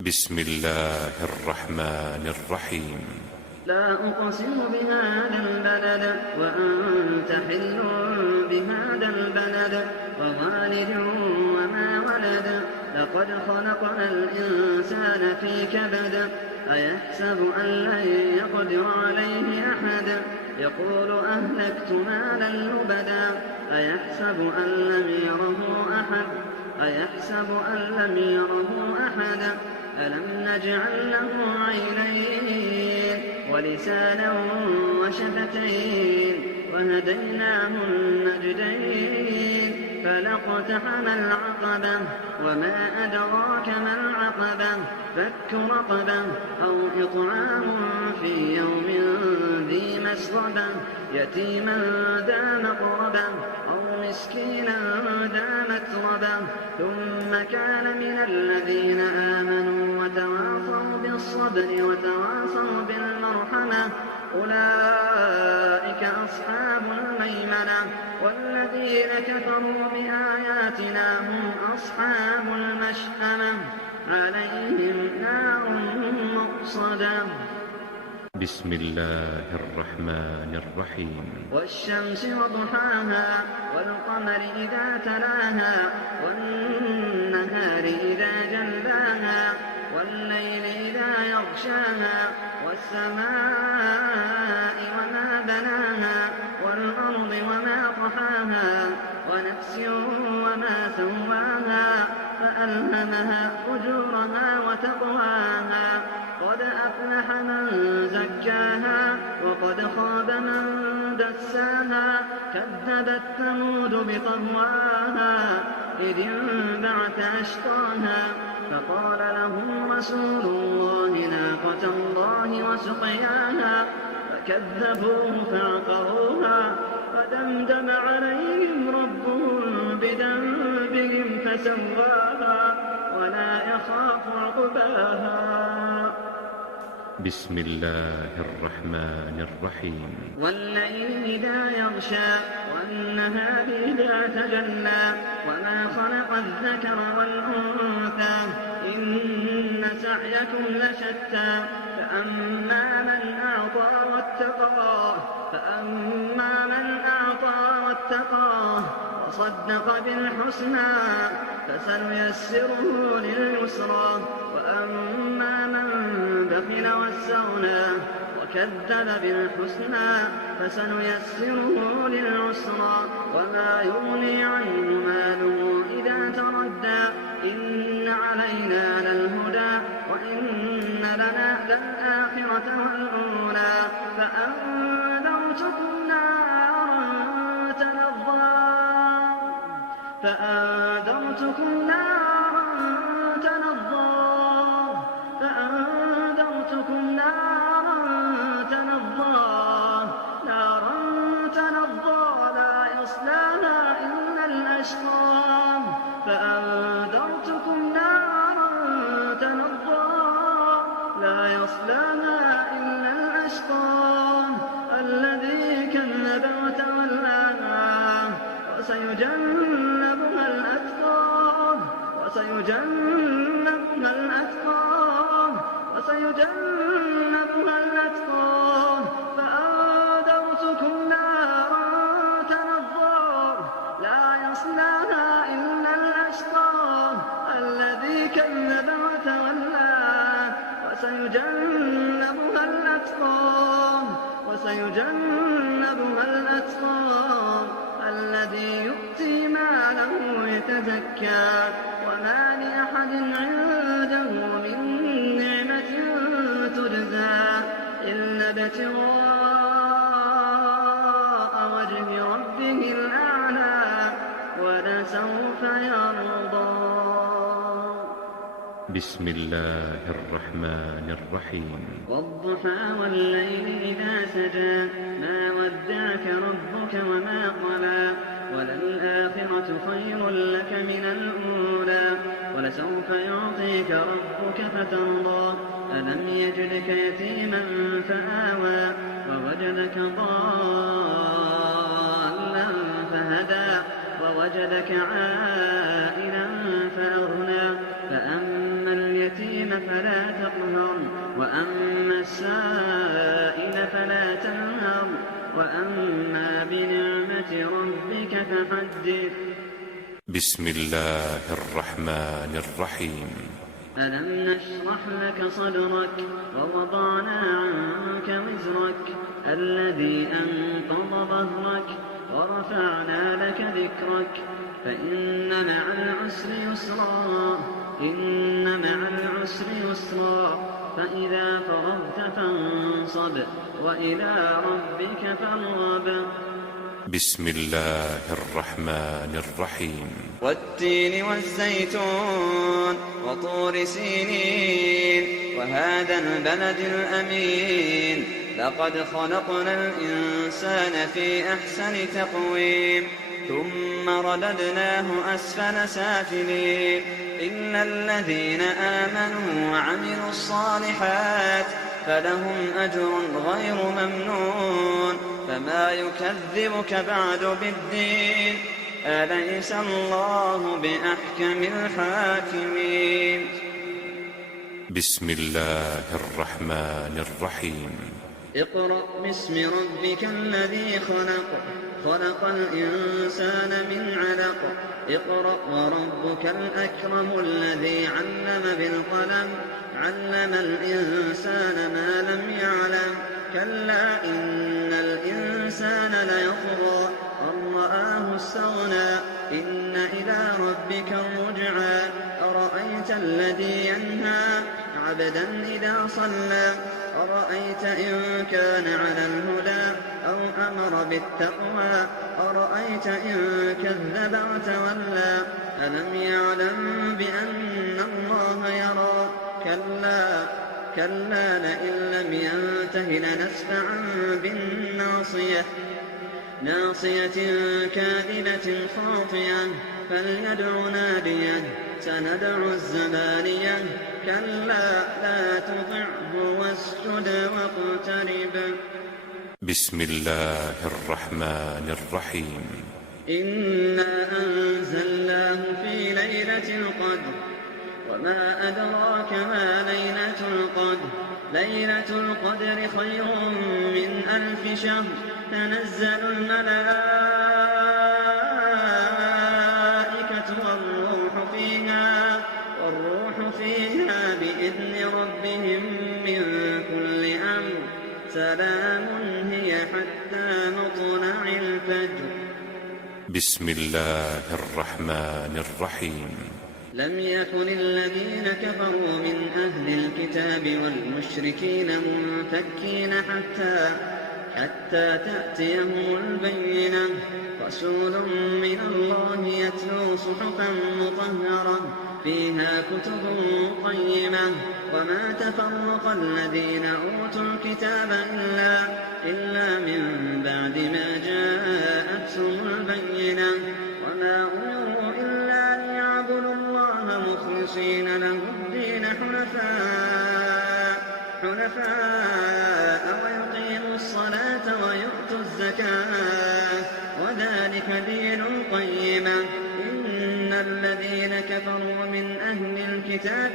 بسم الله الرحمن الرحيم. لا أقسم بهذا البلد وأنت حل بهذا البلد ووالد وما ولد لقد خلقنا الإنسان في كبد أيحسب أن لن يقدر عليه أحد يقول أهلكت مالا لبدا أيحسب أن لم يره أحد ألم نجعل له عينين ولسانا وشفتين وهديناه النجدين فلاقتحم العقبة وما أدراك ما العقبة فك رقبة أو إطعام في يوم ذي مسغبة يتيما ذا مقربة أو مسكينا ذا متربة ثم كان من الذين آمنوا وتواصوا بالصبر وتواصوا بالمرحمة أولئك أصحاب الميمنة والذين كفروا بآياتنا هم أصحاب المشأمة عليهم نار مؤصدة. بسم الله الرحمن الرحيم. والشمس وضحاها والقمر إذا تلاها والنهار إذا جلاها والليل إذا يغشاها والسماء وما بناها والأرض وما طحاها ونفس وما سواها فألهمها فجورها وتقواها قد أفلح من زكاها وقد خاب من دساها كذبت ثمود بطغواها إذ انبعث أشقاها فقال لهم رسول الله ناقة الله وسقياها فكذبوه فعقروها فدمدم عليهم ربهم بذنبهم فسواها ولا يخاف عقباها. بسم الله الرحمن الرحيم. والليل إذا يغشى والنهار إذا تجلى وما خلق الذكر والأنثى إن سعيكم لشتى فأما من أعطى واتقى وصدق بالحسنى فسنيسره لليسرى وأما من بخل واستغنى وكذب بالحسنى فسنيسره للعسرى وما يغني عنه ماله إذا تردى إن علينا للهدى وإن لنا للآخرة والأولى فأنذرتكم نارا تلظى لا يصلاها إلا الأشقى الذي كذب وتولى وسيجنبها الأتقى فأنذرتكم نارا تلظى لا يصلاها إلا الأشقى الذي كذب وتولى وسيجنبها الأتقى الذي يؤتي ماله يتزكى وما لأحد عنده من نعمة تجزى إلا ابتغاء وجه ربه الأعلى ولسوف يرضى. بسم الله الرحمن الرحيم. والضحى والليل إذا سجى ما ودعك ربك وما قلى وللآخرة خير لك من الأولى ولسوف يعطيك ربك فترضى ألم يجدك يتيما فآوى ووجدك ضالا فهدى ووجدك عائلا فأغنى فأما اليتيم فلا تقهر، وأما السائل فلا تنهر، وأما بنعمة ربك فحدث. بسم الله الرحمن الرحيم. ألم نشرح لك صدرك ووضعنا عنك وزرك الذي أنقض ظهرك ورفعنا لك ذكرك، فإن مع العسر يسرا، إن مع العسر يسرا، فإذا فرغت فانصب وإلى ربك فارغب. بسم الله الرحمن الرحيم. والتين والزيتون وطور سينين وهذا البلد الأمين، لقد خلقنا الإنسان في أحسن تقويم، ثم رددناه أسفل سافلين، إلا الذين آمنوا وعملوا الصالحات فلهم أجر غير ممنون. فما يكذبك بعد بالدين، أليس الله بأحكم الحاكمين. بسم الله الرحمن الرحيم. اقرأ باسم ربك الذي خلق، خلق الإنسان من علق، اقرأ وربك الأكرم الذي علم بالقلم، علم الإنسان ما لم يعلم، كلا إن الإنسان ليطغى أن رآه استغنى، إن إلى ربك الرجعى. أرأيت الذي ينهى عبدا إذا صلى، أرأيت إن كان على الهدى أو أمر بالتقوى، أرأيت إن كذب وتولى، ألم يعلم بأن الله يرى، كلا لئن لم ينته لنسفعا بالناصية، ناصية كاذبة خاطئة، فليدع ناديه، سندع الزبانية، كلا لا تطعه واسجد واقترب. بسم الله الرحمن الرحيم. إنا أنزلناه في ليلة القدر، وما أدراك ما ليلة القدر، ليلة القدر خير من 1000 شهر، تنزل الملائكة والروح فيها بإذن ربهم من كل أمر، سلام هي حتى مطلع الفجر. بسم الله الرحمن الرحيم. لم يكن الذين كفروا من أهل الكتاب والمشركين منفكين حتى تأتيهم البينة، رسول من الله يتلو صحفا مطهرة فيها كتب قيمة، وما تفرق الذين أوتوا الكتاب إلا من بعد ما جاءتهم البينة، وما أمروا إلا ليعبدوا الله مخلصين له الدين حنفاء ويقيموا الصلاة ويؤتوا الزكاة، وذلك دين القيمة. إن الذين كفروا من أهل الكتاب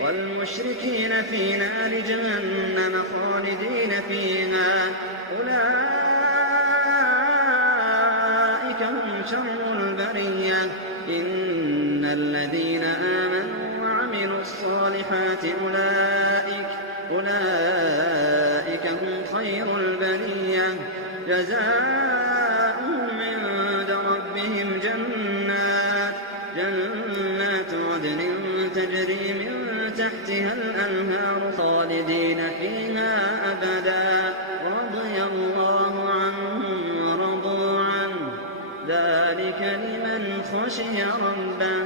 والمشركين في نار جهنم خالدين فيها، أولئك هم شر البرية. إن الذين آمنوا وعملوا الصالحات أولئك هم خير البرية، جزاؤهم عند ربهم جنات عدن تجري من تحتها الأنهار خالدين فيها أبدا، رضي الله عنهم ورضوا عنه، ذلك لمن خشي ربه.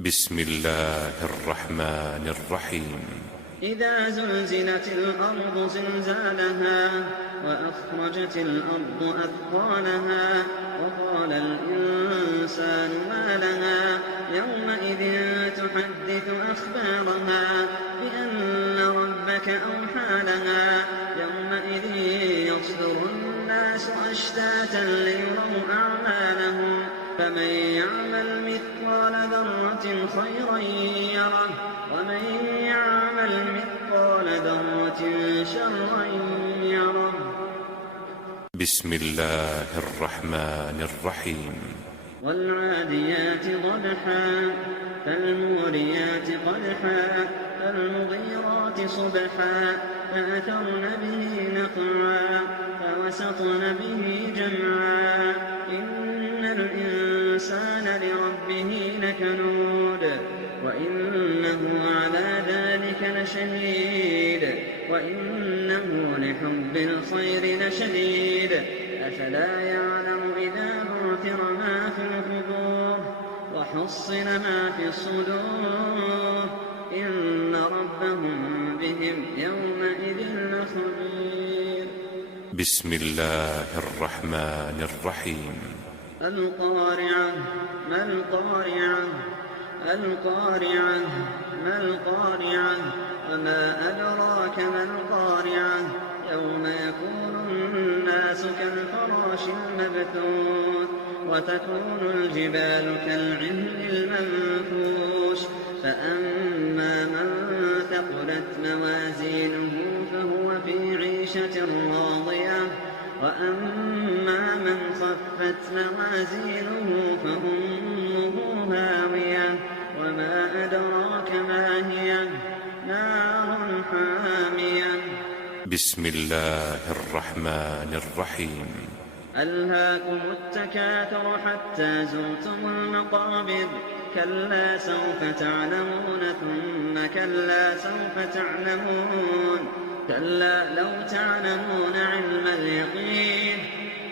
بسم الله الرحمن الرحيم. إذا زلزلت الأرض زلزالها وأخرجت الأرض أثقالها وقال الإنسان ما لها يومئذ تحدث أخبارها بأن ربك أوحى لها، يومئذ يصدر الناس أشتاتا ليروا أعمالهم، فمن يعمل مثقال ذرة خيرا يره ومن يعمل مثقال ذرة شرا يره. بسم الله الرحمن الرحيم. والعاديات ضبحا فالموريات قدحا فالمغيرات صبحا فأثرن به نقعا فوسطن به جمعا. إن الإنسان لربه لكنود وإنه على ذلك لشهيد وإنه لحب الخير لشديد. أفلا يعلم إذا بعثر ما في القبور وحصل ما في الصدور إن ربهم بهم يومئذ لخبير. بسم الله الرحمن الرحيم. القارعة ما القارعة القارعة ما القارعة وما أدراك ما القارعة يوم يكون الناس كالفراش المبثوث وتكون الجبال كالعهن المنفوش. فأما من ثقلت موازينه فهو في عيشة راضية وأما من خفت موازينه فأمه هاوية وما أدراك ما هي نار حامية. بسم الله الرحمن الرحيم. ألهاكم التكاثر حتى زرتم المقابر كلا سوف تعلمون ثم كلا سوف تعلمون كلا لو تعلمون علم اليقين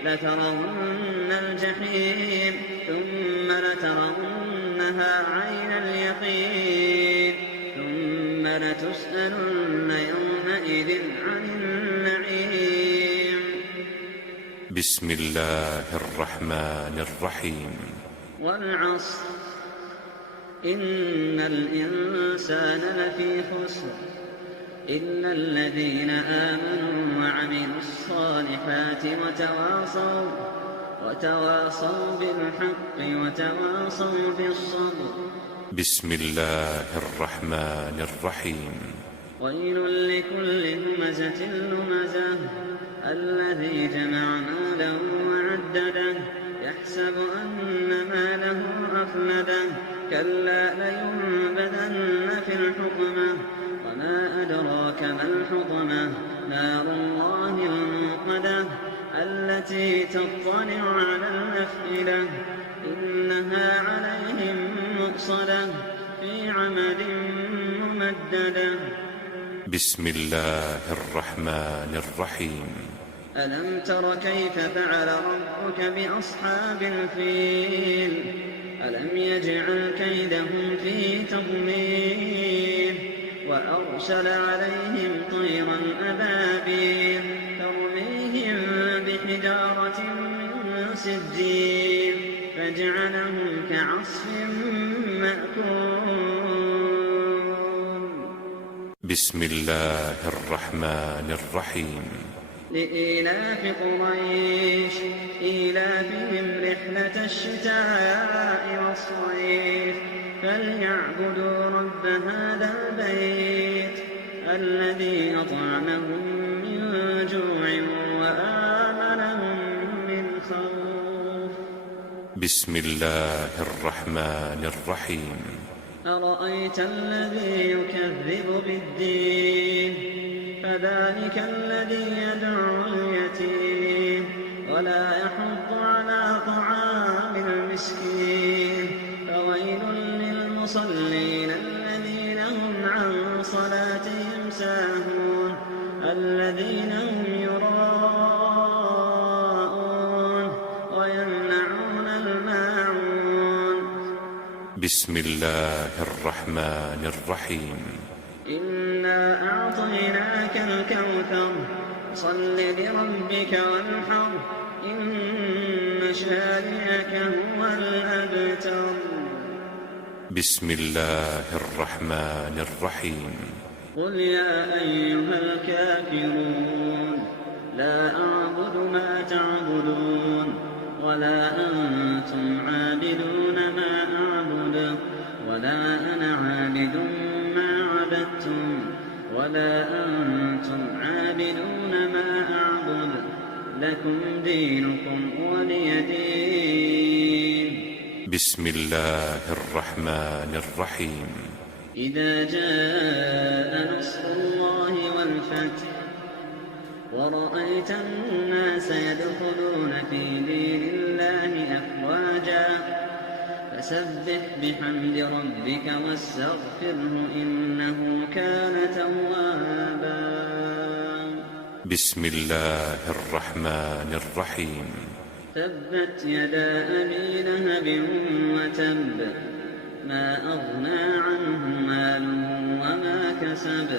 لترون الجحيم ثم لترونها عين اليقين ثم لتسألن يومئذ عن النعيم. بسم الله الرحمن الرحيم. والعصر إن الإنسان لفي خسر إلا الذين آمنوا وعملوا الصالحات وتواصوا بالحق وتواصوا بالصبر. بسم الله الرحمن الرحيم. ويل لكل همزة لمزة الذي جمع مالا وعدده يحسب أن ماله أخلده كلا لينبذن في الحطمة وما أدراك ما الحطمة نار الله الموقدة التي تطلع على الأفئدة إنها عليهم مؤصدة في عمد ممددة. بسم الله الرحمن الرحيم. ألم تر كيف فعل ربك بأصحاب الفيل ألم يجعل كيدهم في تضليل وأرسل عليهم طيرا أبابيل ترميهم بحجارة من سجيل فجعلهم كعصف مأكول. بسم الله الرحمن الرحيم. لإيلاف قريش إيلافهم رحلة الشتاء والصيف فليعبدوا رب هذا البيت الذي أطعمهم من جوع وآمنهم من خوف. بسم الله الرحمن الرحيم. أرأيت الذي يكذب بالدين فذلك الذي يدعو اليتيم ولا يحض على طعام المسكين فويل للمصلين الذين هم عن صلاتهم ساهون الذين هم يراءون ويمنعون الماعون. بسم الله الرحمن الرحيم. إنا أعطيناك الكوثر صل لربك وانحر إن شانئك هو الأبتر. بسم الله الرحمن الرحيم. قل يا أيها الكافرون لا أعبد ما تعبدون ولا أنتم عابدون ما أعبد ولا أنا عابد ما عبدتم ولا أنتم عابدون ما أعبد لكم دينكم ولي دين. بسم الله الرحمن الرحيم. إذا جاء نصر الله والفتح ورأيت الناس يدخلون في دين الله أفواجا فسبح بحمد ربك واستغفره إنه كان توابا. بسم الله الرحمن الرحيم. تبت يدا أبي لهب وتب ما أغنى عنه ماله وما كسب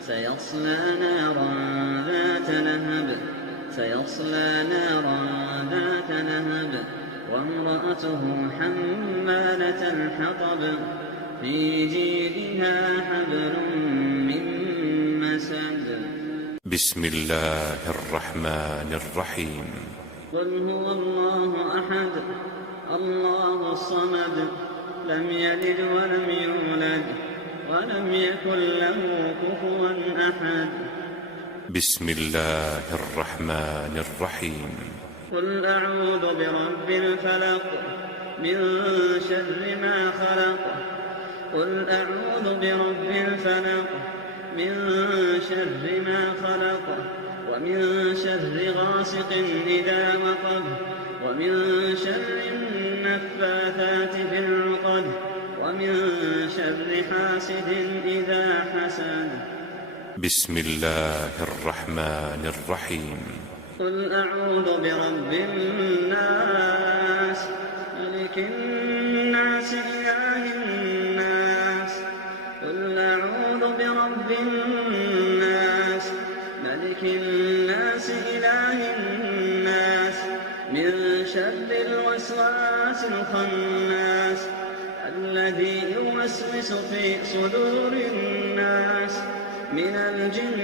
سيصلى نارا ذات لهب وامرأته حمالة الحطب في جيدها حبل من مسد. بسم الله الرحمن الرحيم. قل هو الله أحد الله الصمد لم يلد ولم يولد ولم يكن له كفوا أحد. بسم الله الرحمن الرحيم. قل أعوذ برب الفلق من شر ما خلق قل أعوذ برب الفلق من شر ما خلق ومن شر غاسق إذا وقب ومن شر النفاثات في العقد ومن شر حاسد إذا حسد. بسم الله الرحمن الرحيم. قل أعوذ برب الناس ملك الناس إله الناس قل أعوذ برب الناس ملك الناس إله الناس من شر الوسواس الخناس الذي يوسوس في صدور الناس من الجن